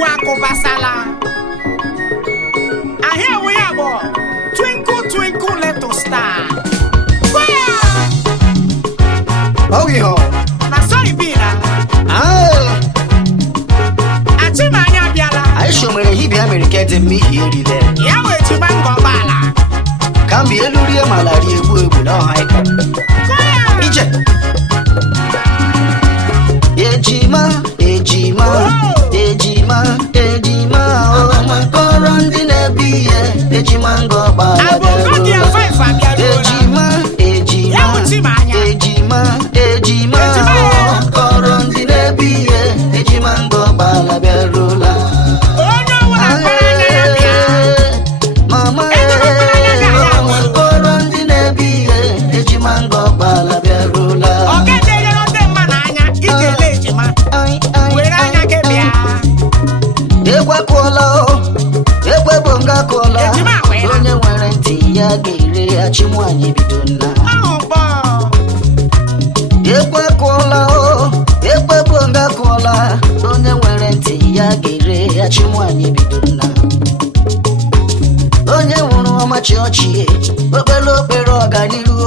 Guaco Basala. I hear we are born. Twinkle, twinkle, little star. Fire! Oh, yo. Na sorry, Bina. Ah, Achimanya Biala. I show me he be American me here there. Yawe Chimango Bala. Come be a Luria Malaria, we will not hike. Fire! Ejima, Ejima, Ejima, Ejima, oh, my current in a beer, Ejimango Bala. Ejima, Ejima, Ejima, Ejima, current in a beer, Ejimango Bala Berula. Mama, current in a beer, Ejimango Bala Berula. Ekwe bonga kola onye nwere ntị ya ga-ere achịmwanyị bidonna. Ekwe kola ekwe bonga kola onye nwere ntị ya ga-ere achịmwanyị bidonna. Onye nwụrụ ọmachi ọchị okpere okpere ọganiru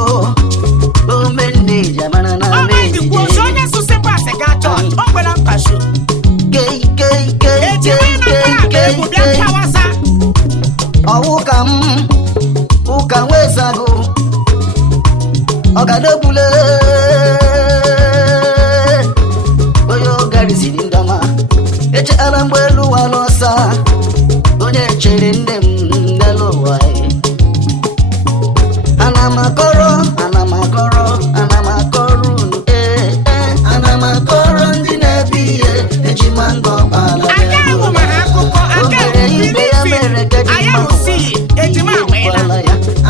omenne jamana na ụka nwezago ọgadobule onye ọgariziri ndọma echeala mgbe elu ụwa n'ọsa onye chere nne m n'elu ụwa. Ana m akọrọ unu ana m akọrọ ndị na-ebi ihe Ejimango Bala. O mere ibe ya mere ka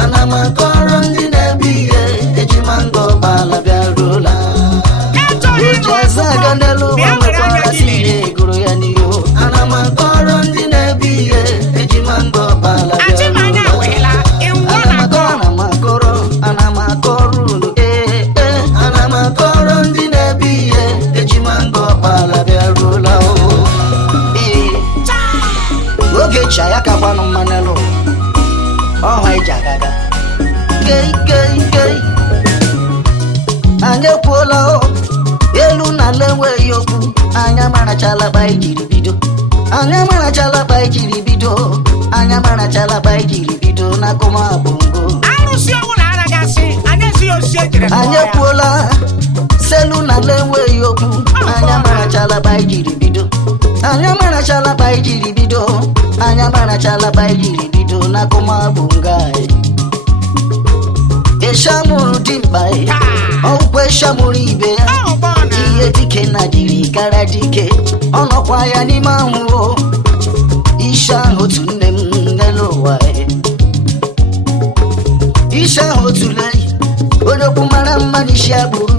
ana m akọrọ ndị na-ebi ihe Ejimango Bala bịaruola. Uche eze aga n'elu ụwa mekwara si ihe gụrụ ya n'ihu. Ana m akọrọ ndị na-ebi ihe Ejimango Bala bịaruola. Ana m akọrọ unu ana m akọrọ ndị na-ebi ihe Ejimango Bala bịaruola. Oge cha ya ka gbanụ mmanụ ọha iji agaga kei anyị ekwuola elu na ala enweghị okwu. Anya marachala kpa ijiri bido anya marachala kpa ijiri bido n'akụma bongo. Anyị ekwuola selu na ala enweghị okwu. Anya marachala kpa ijiri bido anya marachala kpa ijiri bido n'akụma bonga. Eshamuru dimba ọkwa eshamuru ibe ya ihe dike na jiri gara dike ọnọkwa ya n'ime ahụhụ. Isha ahụ otu nne m n'elu ụwa Isha ahụ otu lei onye okwu mara mma n'isi agbụrụ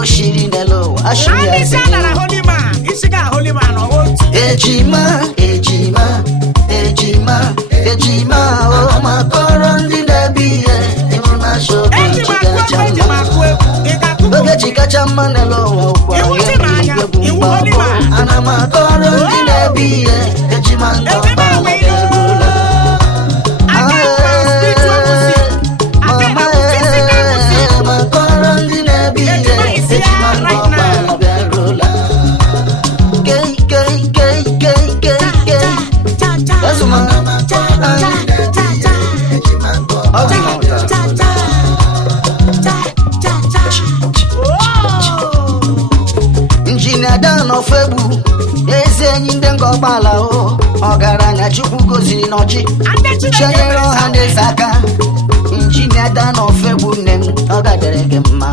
oshiri n'elu ụwa ashiri ya Ejima o makọrọ ndị na-ebi ihe ịhụnasho oge chikacha mma n'elu ụwa ụkwa egwu mgbakọ. Ana m akọrọ ndị na-ebi ihe Ejimango Bala bịaruola. Makọrọ ndị na-ebi ihe Ejimango Bala bịaruola. Injinia Dan Ofegbu ezi enyi ndị Ngọgbala ọgaranya Chukwu goziri n'ọchị chenyere ọha ndị eze aka. Injinia Dan Ofegbu nne m ọ gadere gị mma.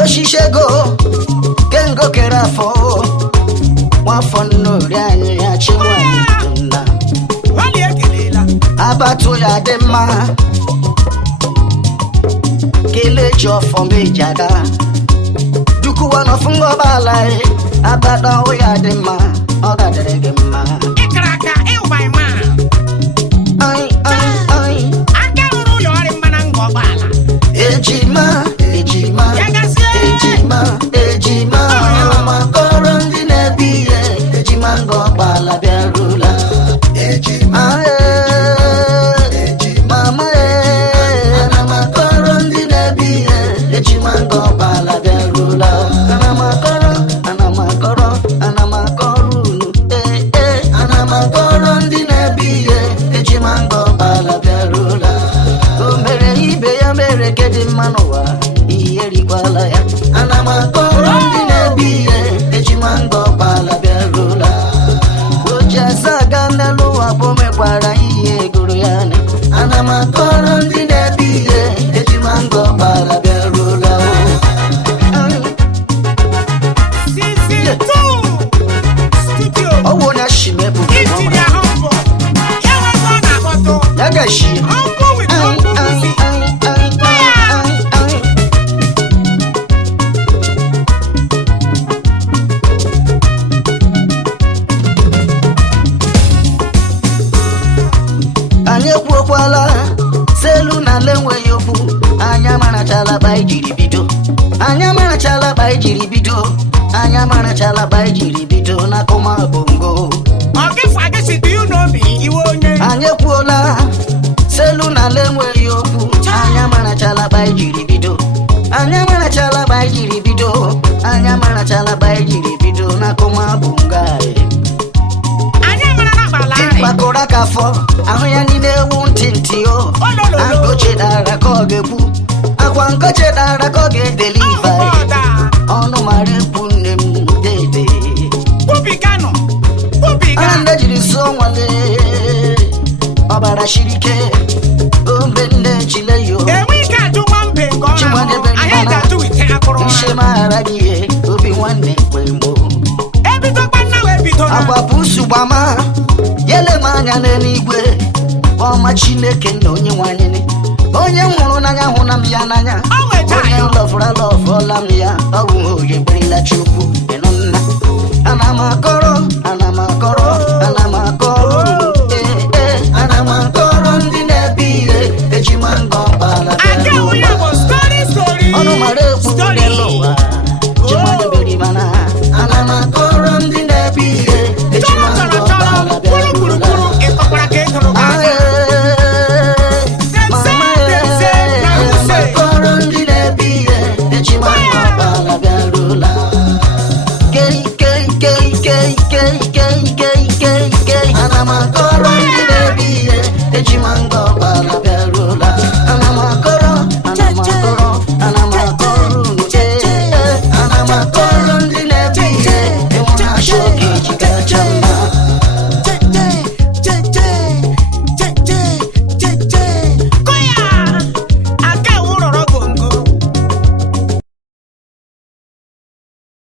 Oshishego kengo kere afọ nwafọ nnori anyị ya Chinwanyị nna abatu ya dị mma kele ji ọfọ meji aga dukuwa n'ofu Ngọgbala abata ya dị mma ọ gadere gị mma. Ejima jiri bido anya marachala ba jiri bido na koma bongo. Okay, Fagesi, do you know me? You won't. Anya kuola selu na lemwe yoku anya marachala ba jiri bido anya marachala ba jiri bido anya marachala ba jiri bido na koma bungae. Anya marana balare Bakora kafo aho ya ni newu ntintio anko chedara kogebu akwa nko chedara koge deliver ono mare punem dede Kubigano anda jiri so wale obara shirike ombende chileyo we got to one pengo I had that to it shema ragie obi wanne kwembo every talk now every talk akwa pusu bama yele manya n'eluigwe ọma Chineke na onye nwanyị onye nwụrụ n'anya hụ na m ya n'anya onye lọfụra lọfụla m ya ọ bụ oge gberila Chukwu ịnụ nna ana m akọrọ ndị na-ebi ihe ejima ngọ bala ọnụ mara ekwu n'elu ụwa ejima na-eberi mana ana m akọrọ